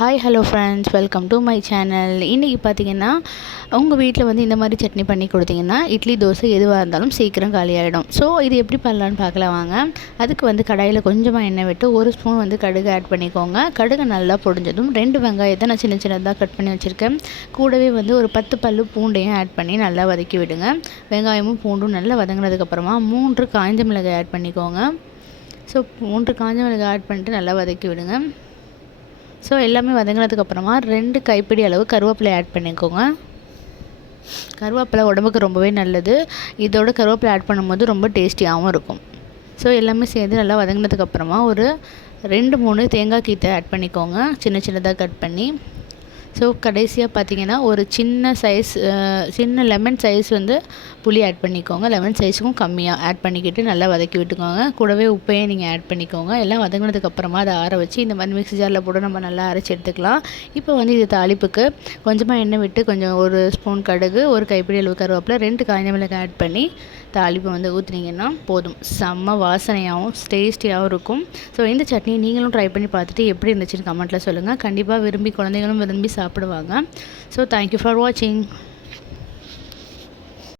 Hi hello friends welcome to my channel இன்றைக்கி பார்த்தீங்கன்னா உங்கள் வீட்டில் வந்து இந்த மாதிரி சட்னி பண்ணி கொடுத்தீங்கன்னா இட்லி தோசை எதுவாக இருந்தாலும் சீக்கிரம் காலியாகிடும் ஸோ இது எப்படி பண்ணலான்னு பார்க்கலாம் வாங்க. அதுக்கு வந்து கடாயில் கொஞ்சமாக எண்ணெய் விட்டு ஒரு ஸ்பூன் வந்து கடுகு ஆட் பண்ணிக்கோங்க. கடுகு நல்லா பொடிஞ்சதும் ரெண்டு வெங்காயத்தை நான் சின்ன சின்னதாக கட் பண்ணி வச்சுருக்கேன். கூடவே வந்து ஒரு பத்து பல்லு பூண்டையும் ஆட் பண்ணி நல்லா வதக்கி விடுங்க. வெங்காயமும் பூண்டும் நல்லா வதங்கினதுக்கப்புறமா மூன்று காய்ந்த மிளகாய் ஆட் பண்ணிக்கோங்க. ஸோ மூன்று காஞ்ச மிளகாய் ஆட் பண்ணிட்டு நல்லா வதக்கி விடுங்க. ஸோ எல்லாமே வதங்கினதுக்கப்புறமா ரெண்டு கைப்பிடி அளவு கருவேப்பிலை ஆட் பண்ணிக்கோங்க. கருவேப்பிலை உடம்புக்கு ரொம்பவே நல்லது. இதோட கருவேப்பிலை ஆட் பண்ணும்போது ரொம்ப டேஸ்டியாகவும் இருக்கும். ஸோ எல்லாமே சேர்ந்து நல்லா வதங்கினதுக்கப்புறமா ஒரு ரெண்டு மூணு தேங்காய் கீத்தை ஆட் பண்ணிக்கோங்க. சின்ன சின்னதாக கட் பண்ணி. ஸோ கடைசியாக பார்த்தீங்கன்னா ஒரு சின்ன சைஸ் சின்ன லெமன் சைஸ் வந்து புளி ஆட் பண்ணிக்கோங்க. லெமன் சைஸுக்கும் கம்மியாக ஆட் பண்ணிக்கிட்டு நல்லா வதக்கி விட்டுக்கோங்க. கூடவே உப்பையும் நீங்கள் ஆட் பண்ணிக்கோங்க. எல்லாம் வதங்கினதுக்கப்புறமா அதை ஆற வச்சு இந்த மாதிரி மிக்ஸி ஜாரில் போட்டு நம்ம நல்லா அரைச்சி எடுத்துக்கலாம். இப்போ வந்து இது தாளிப்புக்கு கொஞ்சமாக எண்ணெய் விட்டு கொஞ்சம் ஒரு ஸ்பூன் கடுகு ஒரு கைப்பிடி அளவு கருவேப்பில ரெண்டு காய்ந்த மிளகாய் ஆட் பண்ணி தாளிப்பு வந்து ஊற்றுனீங்கன்னா போதும். செம்ம வாசனையாகவும் டேஸ்டியாகவும் இருக்கும். ஸோ இந்த சட்னி நீங்களும் ட்ரை பண்ணி பார்த்துட்டு எப்படி இருந்துச்சுன்னு கமெண்ட்டில் சொல்லுங்கள் கண்டிப்பாக விரும்பி குழந்தைங்களும் விரும்பி சாப்பிடுவாங்க. ஸோ தேங்க்யூ ஃபார் வாட்சிங்